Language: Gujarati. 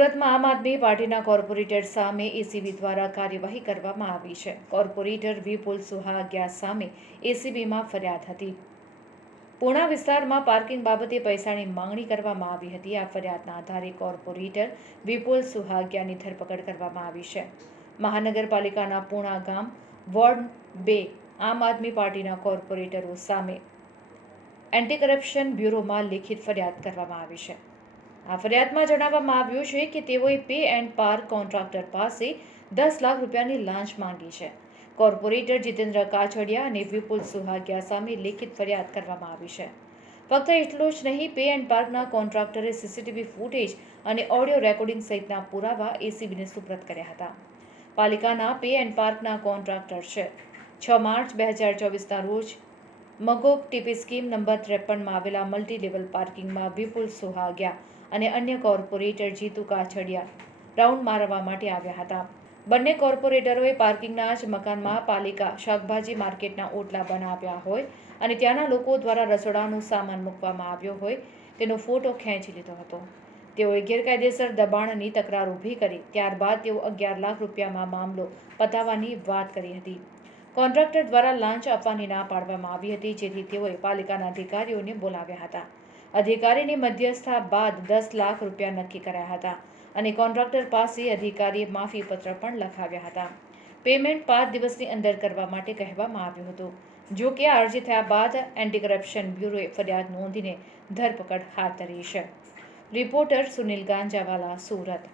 સુરતમાં આમ આદમી પાર્ટીના કોર્પોરેટર સામે એસીબી દ્વારા કાર્યવાહી કરવામાં આવી છે। કોર્પોરેટર વિપુલ સુહાગિયા સામે એસીબીમાં ફરિયાદ હતી। પૂણા વિસ્તારમાં પાર્કિંગ બાબતે પૈસાની માંગણી કરવામાં આવી હતી। આ ફરિયાદના આધારે કોર્પોરેટર વિપુલ સુહાગિયાની ધરપકડ કરવામાં આવી છે। મહાનગરપાલિકાના પૂણા ગામ વોર્ડ 2 આમ આદમી પાર્ટીના કોર્પોરેટરો સામે એન્ટી કરપ્શન બ્યુરોમાં લેખિત ફરિયાદ કરવામાં આવી છે। આ ફરિયાદમાં જણાવવામાં આવ્યું છે કે તેઓએ પે એન્ડ પાર્ક કોન્ટ્રાક્ટર પાસે 10 લાખ રૂપિયાની લાંચ માંગી છે। કોર્પોરેટર જીતેન્દ્ર કાછડિયા અને વિપુલ સુહાગિયા સામે લેખિત ફરિયાદ કરવામાં આવી છે। ફક્ત એટલું જ નહીં, પે એન્ડ પાર્કના કોન્ટ્રાક્ટરે સીસીટીવી ફૂટેજ અને ઓડિયો રેકોર્ડિંગ સહિતના પુરાવા એસીબીને સુપ્રત કર્યા હતા। પાલિકાના પે એન્ડ પાર્કના કોન્ટ્રાક્ટર છે। 6 માર્ચ 2024ના રોજ મગોગ ટીપી સ્કીમ નંબર 53માં આવેલા મલ્ટી લેવલ પાર્કિંગમાં વિપુલ સુહાગિયા અને અન્ય કોર્પોરેટર જીતુ કાછડિયા રાઉન્ડ મારવા માટે આવ્યા હતા। બંને કોર્પોરેટરોએ પાર્કિંગના જ મકાનમાં પાલિકા શાકભાજી માર્કેટના ઓટલા બનાવ્યા હોય અને ત્યાંના લોકો દ્વારા રસોડાનો સામાન મૂકવામાં આવ્યો હોય તેનો ફોટો ખેંચી લીધો હતો। તેઓએ ગેરકાયદેસર દબાણની તકરાર ઊભી કરી, ત્યારબાદ તેઓ 11 લાખ રૂપિયામાં મામલો પતાવવાની વાત કરી હતી। કોન્ટ્રાક્ટર દ્વારા લાંચ આપવાની ના પાડવામાં આવી હતી, જેથી તેઓએ પાલિકાના અધિકારીઓને બોલાવ્યા હતા। અધિકારીની મધ્યસ્થતા બાદ 10 લાખ રૂપિયા નક્કી કરાયા હતા અને કોન્ટ્રાક્ટર પાસે અધિકારીએ માફી પત્ર પણ લખાવ્યા હતા। પેમેન્ટ 5 દિવસની અંદર કરવા માટે કહેવામાં આવ્યું હતું। જો કે અરજી થયા બાદ એન્ટી કરપ્શન બ્યુરોએ ફરિયાદ નોંધીને ધરપકડ હાથ ધરી છે। રિપોર્ટર સુનિલ ગાંજાવાલા, સુરત।